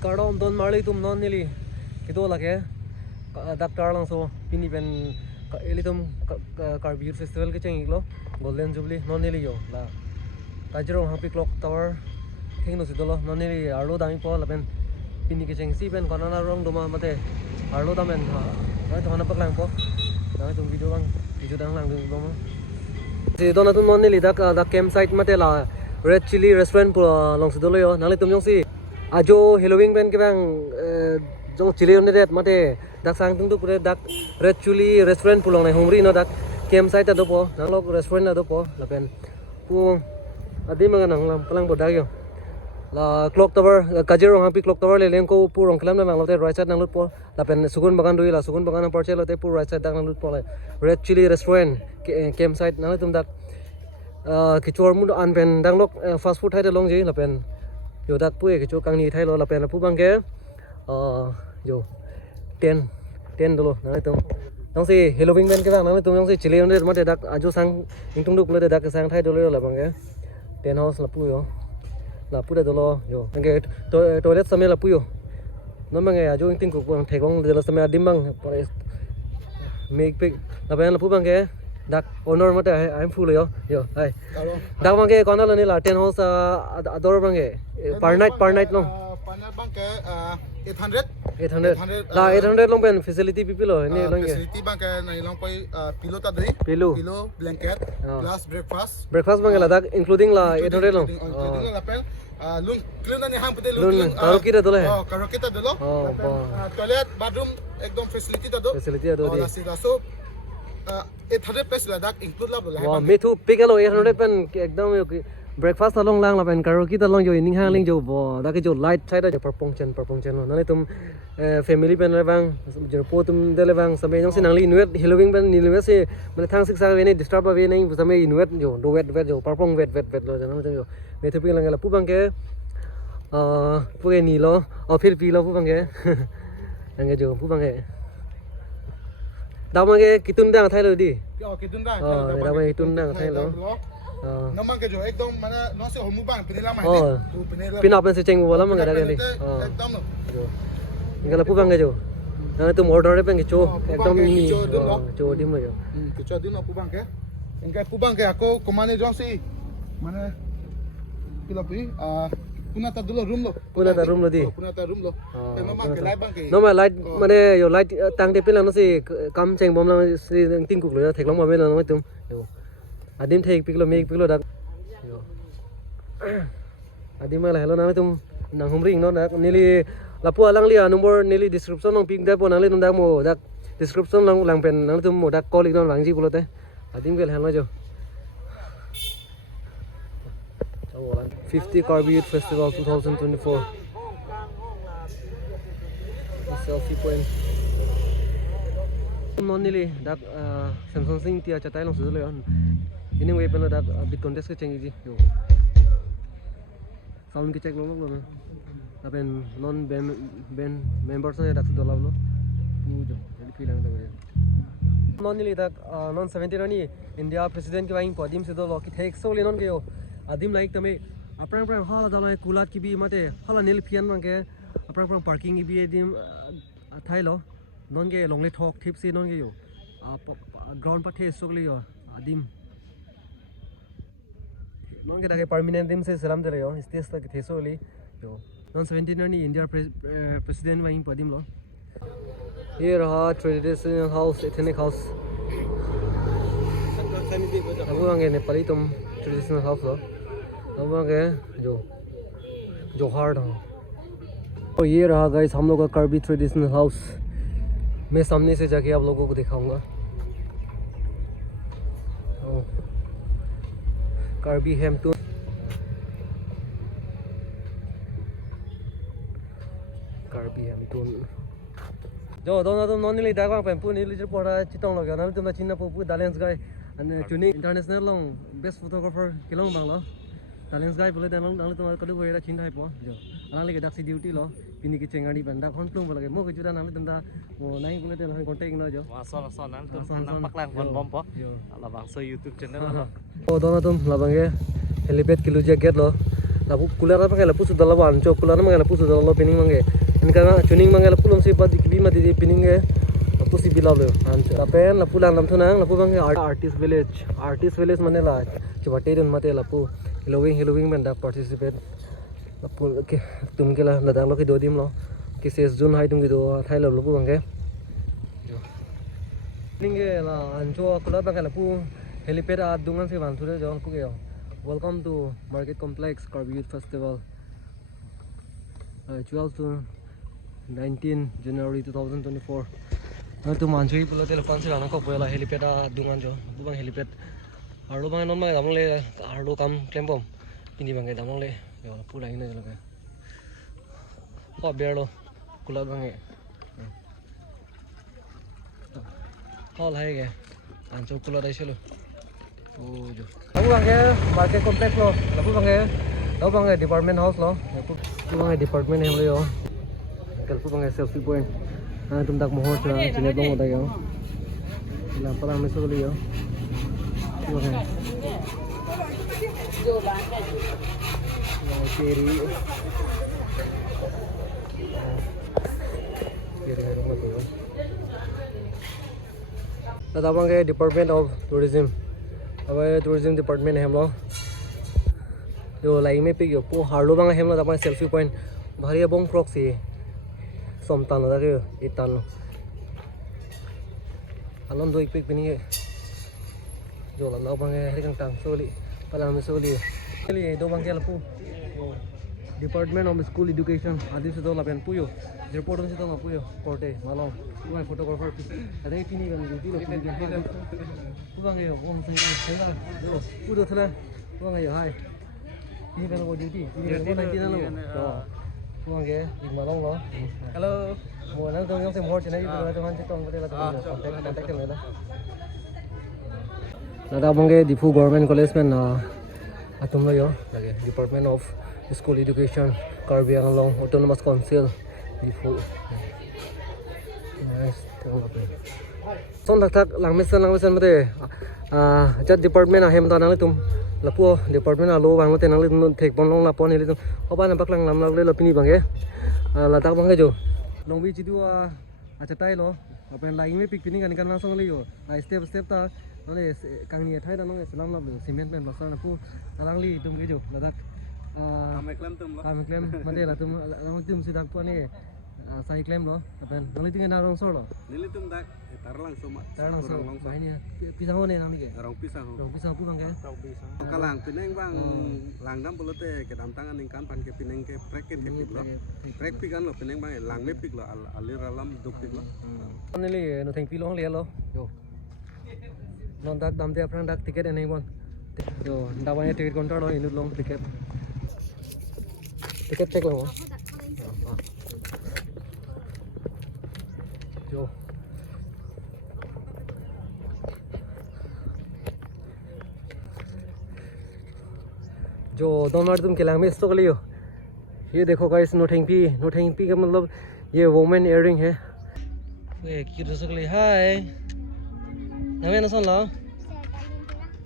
Kardom don marli tum non nili kito lage doctor lang so pini ben elitum Karbir festival ke cheng iglo golden jubilee non nili yo la Kajirong happy clock tower thing no sidolo non nili arlo dami po la ben pini ke cheng si ben konana rong doma mate arlo damen ha to hana paklang po na tum video dang lang dum doma si dona tum non nili dak campsite mate la red chili restaurant po long sidolo yo nali tum yong si ajo Halloween ben ke bang jong chili on det mate dak sang tung tu pure dak red chili restaurant pulong nai humri no dak campsite ado po nang lok restaurant ado po la ben pu adi mang nang lam palang bodak yo la clock tower Kajirong happy clock tower le leng ko purong klam nang lote right side nang lut po la ben sugun bagan dui la sugun bagan parche lote pur right side dak nang lut po la red chili restaurant campsite nang tum dak kichor mu an pen dang lok fast food thai de long ji la ben yo dak pui ke chu kang ni thai lo la pen la pu bang ke yo ten dolo na tum nang si Halloween ben ke bang nang tum nang si chile on mate dak aju sang ingtung duk le dak sang thai dolo la bang ke ten house la pu yo la pu de dolo yo nang ke toilet same la pu yo no mang aju ingting ku bang thekong de la same adim bang make pic la ben la pu bang ke dak owner mate I'm full yo hai dak bang ke kona la ni la ten house ador bang ke per night long bang ke 800 la 800 long ben facility people ho ni long facility bang ke nai long pai pillow ta dei pillow blanket plus breakfast bang la dak including la 800 long including la pel lun clean ni hang pede lun karaoke ta dolo karaoke ta dolo toilet bathroom ekdom facility ta do di la si la so 800 pesos la dak include la bola wow me thu pick hello 800 pen ekdom breakfast along lang la pen karaoke ta long jo ning hang ling jo bo da ke jo light side da perpong chen lo nani tum family pen le bang jo po tum de le bang samai jong sinang li inuet Halloween pen ni le se mane thang sik sa ve ni disturb ve nei samai inuet jo do vet jo perpong vet lo jana jo me thu pi lang la pu bang ke pu ke ni lo phir pi lo pu bang ke ang jo pu bang ke da mang ke kitun dang thai lo di kitun dang da mang kitun dang thai lo no mang ke jo ekdom mana no se homu bang penila mai tu penila pinap se cheng wala mang da ke ekdom no jo ingala pu bang ke jo na tu order re peng cho ekdom ni cho dim lo jo tu cho dim no pu bang ke engkai pu bang ke aku komane jong si mana pila pi punata dulu room lo di punata room lo memang ke light bang ke no ma light mane yo light tang de pilang no si kam cheng bom lang si ting kuk lo thek long ma me lo no tum yo adim thek piklo me piklo dak yo adim ma la hello na tum nang humring no dak nili lapu alang lia number nili description long ping da po nang le tum dak mo dak description lang pen nang tum mo dak calling no lang ji pulo te adim ke hello jo 50 Karbir Youth Festival 2024 selfie point non nili dak Samsung Sing tia chatai long su le on ini we pen dak bit contest ke cheng ji yo sound ke check long lo na aben non ben members ne dak su dola lo nu jo jadi pilang da non nili dak non 17 ni India president ke waing podim se do lo ki thek so le non ke yo adim like tame aprang hala dalai kulat ki bi mate hala nil pian mang ke aprang parking ki bi adim thai lo non ge longle thok thip si non ge yo ground pa the sokli yo adim non ge da ke permanent dim se salam de yo stage tak the so li yo non 17 ni India president waing podim lo here ha traditional house ethnic house abu ang ne pali tum traditional house lo अब आगे जो hard हो और ये रहा guys हम लोग का कार्बी ट्रेडिशनल हाउस मैं सामने से जाके आप लोगों को दिखाऊंगा कार्बी हेमटून जो दोनों तुम नॉन निली दागा पेंपू निली जो पड़ा चितों लगा ना तुम चिन्ना पुपु डालेंस गाय अने चुनी इंटरनेशनल लोग बेस्ट फोटोग्राफर किलों बांगलो talents guy boleh dan lang tu kalau boleh dah cinta apa jo alang lagi dak si duty lo pini ke cengadi banda kon plung boleh mo ke juda nang tenda mo nai boleh dan kontak no jo son nan tu nang paklang kon bom po la bang so YouTube channel lo oh dono tum la bang ke helipad kilu jacket lo lapu kular apa kayak lapu sudah lapu anco kular mana lapu sudah lapu pining mangge ini karena tuning mangge lapu langsung siapa di kibi mati di pining ke lapu si bilau loh anco tapi lapu lang lam thunang lapu mangge artist village mana lah coba terun mati lapu Halloween benda participate lapu ke tum ke lah ladang lo ke 2 दिन lo ke 6 June hai tum ke do thai lo lapu mangge pining ke lah anco kular mangge lapu helipad adungan se bantu deh jangan puke Welcome to Market Complex Carby Youth Festival 12 to 19 January 2024 na tu manchui pula telepon se lana ko pula helipad dungan jo bang helipad arlo bang non ma damong le arlo kam klempom pindi bang damong le yo pula ina jalo ka ko berlo kula bang hol hai ge ancho kula dai selo oh jo lapu bang ke market complex lo lapu bang ke department house lo lapu bang ke department hem lo yo lapu bang ke selfie point tum dak mohor cha chine bang oda yo la pala me so li yo lapu bang jo bang ke kiri rumah tu lapu bang ke department of tourism अब tourism department है हम लोग जो line में pick पो Harlow बांगा हम लोग अपने सेल्फी पॉइंट भारी बोंग फ्रॉक सी सोमतान लगा के इतान लो अलम दो एक पिक पिनी जो लम बांगे हरी कंटांग सोली पला में सोली लिए दो बांगे लपू डिपार्टमेंट ऑफ स्कूल एजुकेशन आदि से तो लापेन पुयो रिपोर्ट से तो पुयो कोर्टे मालो मैं फोटोग्राफर अरे पिनी बन ड्यूटी लो पिनी Bang yo, bom saya lah. Udah telah. Bang yo, hai. Ini kan mau duty. Ini mau nanti nalo. Bang ke, di Malong lo. Hello. Mau nang tong yang semua channel itu lah teman cekong betul lah teman. Kontak kan lah. Nada bang ke Difu Government College men atum lo yo. Lagi Department of School Education Carby Anglong Autonomous Council Difu. Nice. Son tak langmesan mate jat department a hem ta nang le tum lapu department a lo bang te nang le thek bon long la pon le tum oba na bak lang lam lag le la pini bang e la tak bang jo long bi chidu a chatai lo apen lain me pik pini kan na song le yo a step ta nole kang ni thai da nong selam la cement pen basar na pu alang li tum ge jo la tak kam klem mate la tum lang tum sidak pu ni sai claim lo apen nang tinggal narong sor lo Nili tum dak tarlang so ini pisah hone nang dige rong pisah pu bang ke kalang pineng bang lang dam pelote ke dam tangan ning kan pan ke pineng ke prek ke pik lo prek pik kan lo pineng bang lang me pik lo alir alam duk pik lo nili no theng pi long le lo yo non dak dam te apran dak ticket enai bon yo ndawanya ticket counter lo inut long ticket check lo yo जो दोनों तुम के language तो लियो ये देखो guys noting P का मतलब ये वुमेन इयरिंग है ये की रसगुल्ले हाय नवे न सुन लो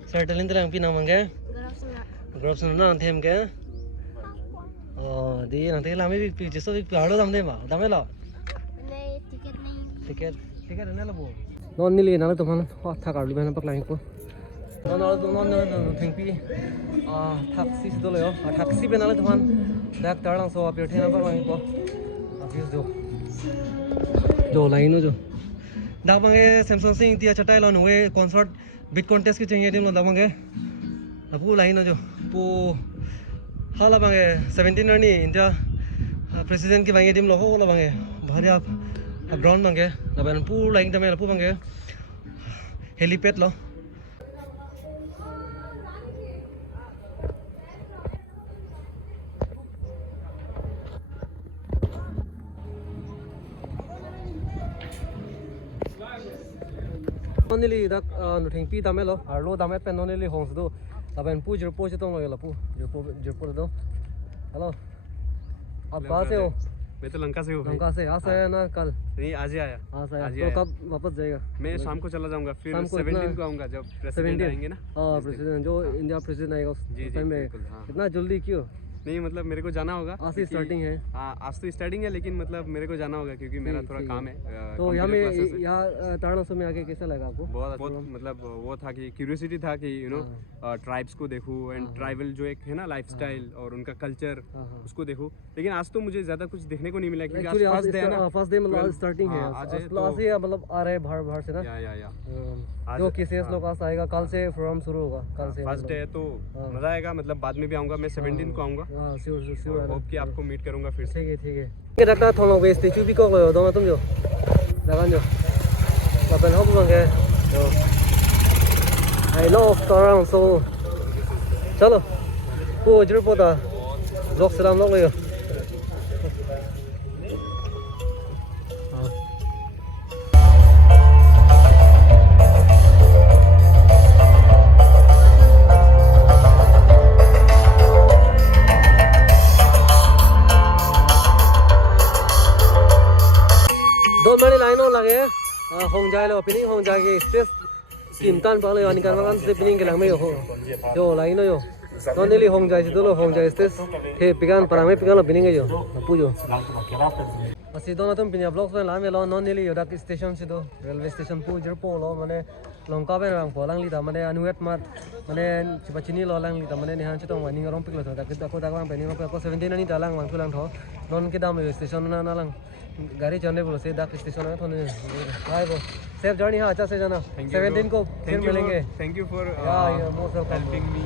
सर्टलिन तरंग पी नाम के ग्रुप सुन ना थेम के ओ दी नते लामे पी जसो भी पहाड़ो दम दे मा दमे लो टिकट ने लो नॉन नीली ना तुम था कर ली मैंने पकलाइन को non thengpi taxi dolo yo taxi pe nale tuhan dak tarang so apir thena par wangi ko apir jo line jo dak bange Samsung sing tia chatai lo noe concert bit contest ki chenge dim lo dak bange apu line jo pu hala bange 17 ni India president ki bange dim lo ho lo bange bharia ground bange laban pu line dame pu bange helipad lo nili dak no thengpi dame lo arlo dame pen no nili hong do aben pu jirpo che tong lo la pu jirpo do hello आप कहाँ से हो मैं तो लंका से हूँ लंका से आज आया ना कल नहीं आज ही आया आज आया आज ही तो आया। कब वापस जाएगा मैं शाम को चला जाऊंगा फिर शाम को 17 को आऊंगा जब प्रेसिडेंट आएंगे ना हाँ प्रेसिडेंट जो इंडिया प्रेसिडेंट आएगा उस जी टाइम में बिल्कुल, हाँ। इतना जल्दी क्यों नहीं मतलब मेरे को जाना होगा आज से क्योंकि- स्टार्टिंग है। हाँ आज तो स्टार्टिंग है लेकिन मतलब मेरे को जाना होगा क्योंकि मेरा ठीक, थोड़ा ठीक काम है तो यहाँ computer classes में है। यहाँ ताड़ासो में आके कैसा लगा आपको? बहुत बहुत मतलब वो था कि क्यूरियोसिटी था कि यू नो हाँ। ट्राइब्स को देखूं एंड ट्राइबल जो एक है ना लाइफस्टाइल और उनका कल्चर हाँ, हाँ। उसको देखूं लेकिन आज तो मुझे ज़्यादा कुछ देखने को नहीं मिला क्योंकि एक्चुअली आज आज फर्स्ट डे है ना फर्स्ट डे मतलब आज 12 स्टार्टिंग है। हाँ, आज है आज आज ही मतलब आ रहे हैं बाहर बाहर से ना। या हाँ, आज- जो केसेस लोग आज आएगा कल से प्रोग्राम शुरू होगा कल से फर्स्ट डे है तो मज़ा आएगा मतलब बाद में भी आऊँगा मैं 17 को आऊँगा हाँ श्योर श्योर होप कि आपको मीट करूँगा फिर से ठीक है cái đặc ta thong lòng về stage bị có rồi đó mà tôi nhiều là con nhiều là bên hông bằng cái I love around so chalo cô chưa bao giờ dọc sẽ làm nó rồi Don mani line on lage hong jai lo pining hong jai ke stress kim tan pa le ani kan kan se pining ke lang me yo line no yo don neli hong jai se lo hong jai stress ke pigan para me pigan lo pining yo na pujo asi don atom pinya blocks la me lo non neli yo dak station se do railway station pu jer po lo mane longka ben rang po lang li da mane anuet mat mane chipachini lo lang li da mane nihan chitong wani ngarong pik lo da kita ko dak lang pening ko 17 ani da lang wang thu lang tho non ke dam yo station na lang गाड़ी चलने बोलो से डाक station है थोड़े हाय वो safe journey हाँ अच्छा से जाना 17 को फिर मिलेंगे थैंक यू फॉर या most welcome helping me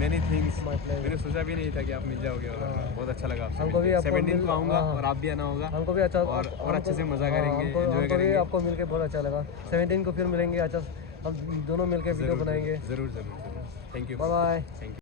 many things My pleasure. मैंने सोचा भी नहीं था कि आप मिल जाओगे और बहुत अच्छा लगा आपसे हमको भी आपको 17 को आऊँगा हाँ। और आप भी आना होगा हमको भी अच्छा और अच्छे से मजा करेंगे हमको एंजॉय भी करेंगे आपको मिलके बहुत अच्छा लगा 17 को फिर मिलेंगे अच्छा हम दोनों मिलके वीडियो बनाएंगे जरूर जरूर thank you bye bye thank you